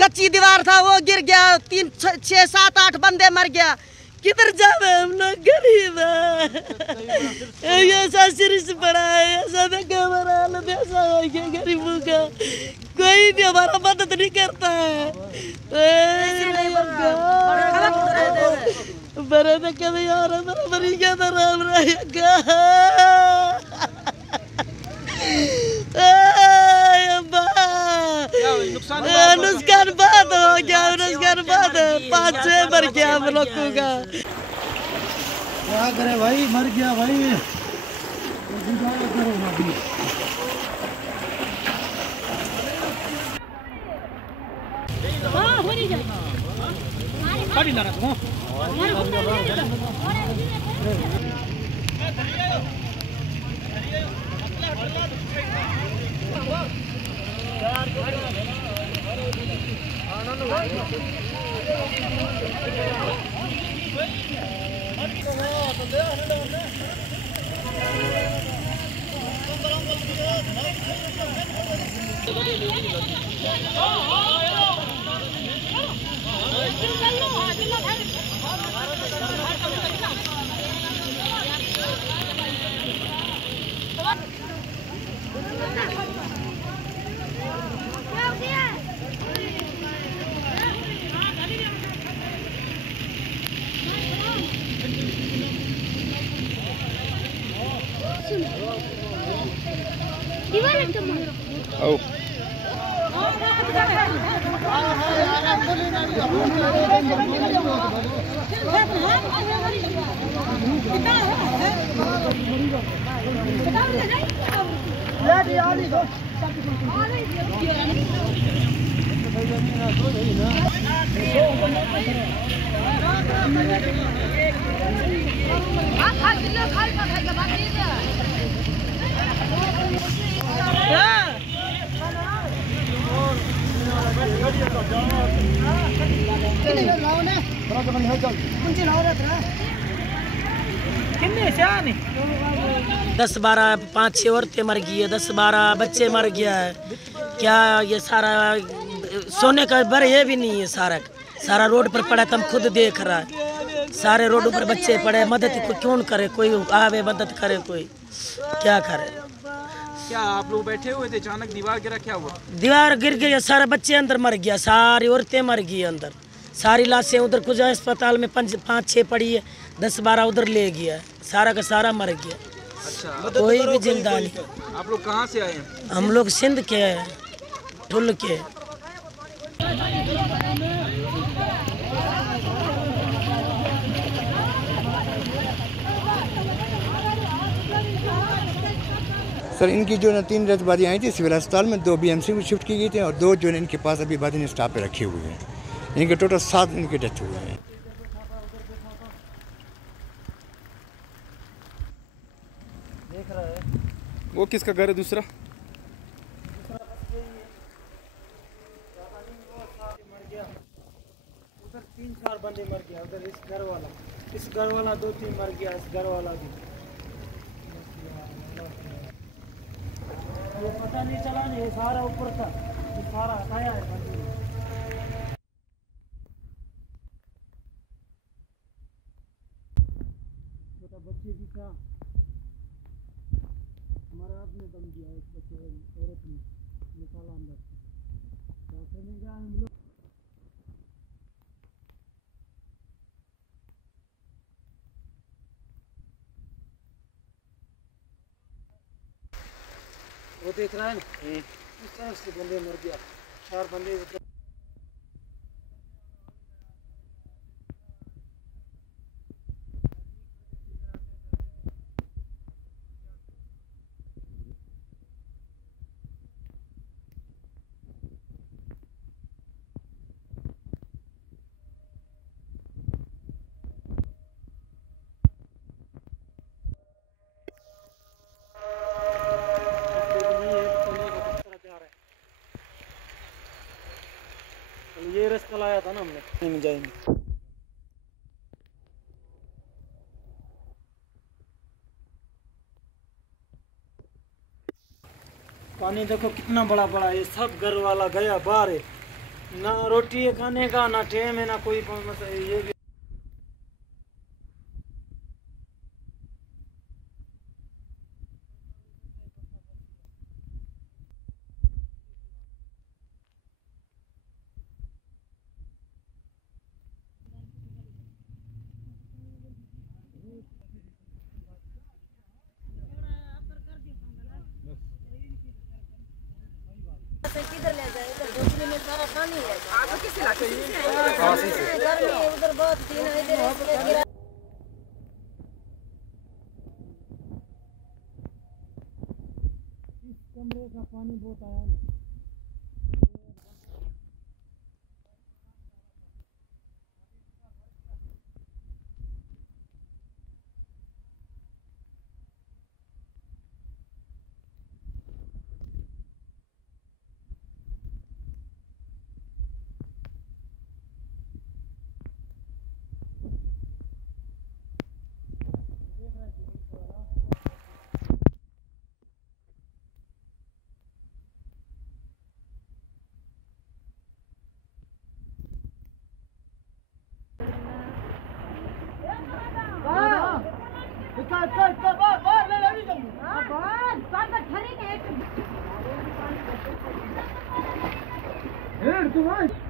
कच्ची दीवार था वो गिर गया, 3 6 7 8 बंदे मर गया। किधर जावे हम लोग, गरीब है। ऐसा सिरिस पड़ा है, ऐसा देखा हमारा हालत ऐसा हो गया गरीबों का, कोई भी हमारा मदद नहीं करता है। बड़े तो कभी और मरी गया था, राम रहेगा। नुकसान बहुत हो गया, नुकसान बहुत 5-6 मर गया हम लोगों का। क्या करे भाई, मर गया भाई। दस 12 5-6 औरतें मर गई है, 10-12 बच्चे मर गया है। क्या ये सारा सोने का भर ये भी नहीं है, सारा रोड पर पड़ा, तुम खुद देख रहा है। सारे रोड पर बच्चे पड़े, मदद को कौन करे, कोई आवे मदद करे, कोई क्या करे। क्या आप लोग बैठे हुए थे, अचानक दीवार गिरा, क्या हुआ? दीवार गिर गई, सारे बच्चे अंदर मर गया, सारी औरतें मर गई अंदर, सारी लाशें उधर कुछ अस्पताल में 5-6 पड़ी है, 10-12 उधर ले गया, सारा का सारा मर गया। अच्छा, कोई भी जिंदा नहीं। आप लोग कहाँ से आए हैं? हम लोग सिंध के हैं, ठुल के। सर, इनकी जो है 3 डेथ बॉडी आई थी सिविल अस्पताल में, 2 BMC में शिफ्ट की गई थी और 2 जो है इनके पास अभी बॉडी स्टाफ पे रखे हुए हैं। इनके टोटल 7 इनके डेथ हुए हैं। देख रहा है वो किसका घर है दूसरा? उधर 3-4 बंदे मर गया, उधर इस घर वाला 2-3 मर गया, इस घर वाला भी। ये पता नहीं चला, नहीं सारा ऊपर था, ये सारा हटाया है बंदे ने। छोटा बच्चे भी था, हमारा आदमी दम दिया, एक बच्चे औरत ने निकाला अंदर से। डॉक्टर ने कहा हम लोग वो देख रहा है ना, इस तरह से बंदे मर गया, 4 बंदे। पानी देखो कितना बड़ा बड़ा, ये सब घर वाला गया बाहर है, ना रोटी है खाने का, ना टाइम है, ना कोई मतलब ये भी। किधर ले जाए, इधर दूसरे में सारा पानी है। आप किस इलाके से? गर्मी है, उधर बहुत दिन है, इधर इस कमरे का पानी बहुत आया। बाहर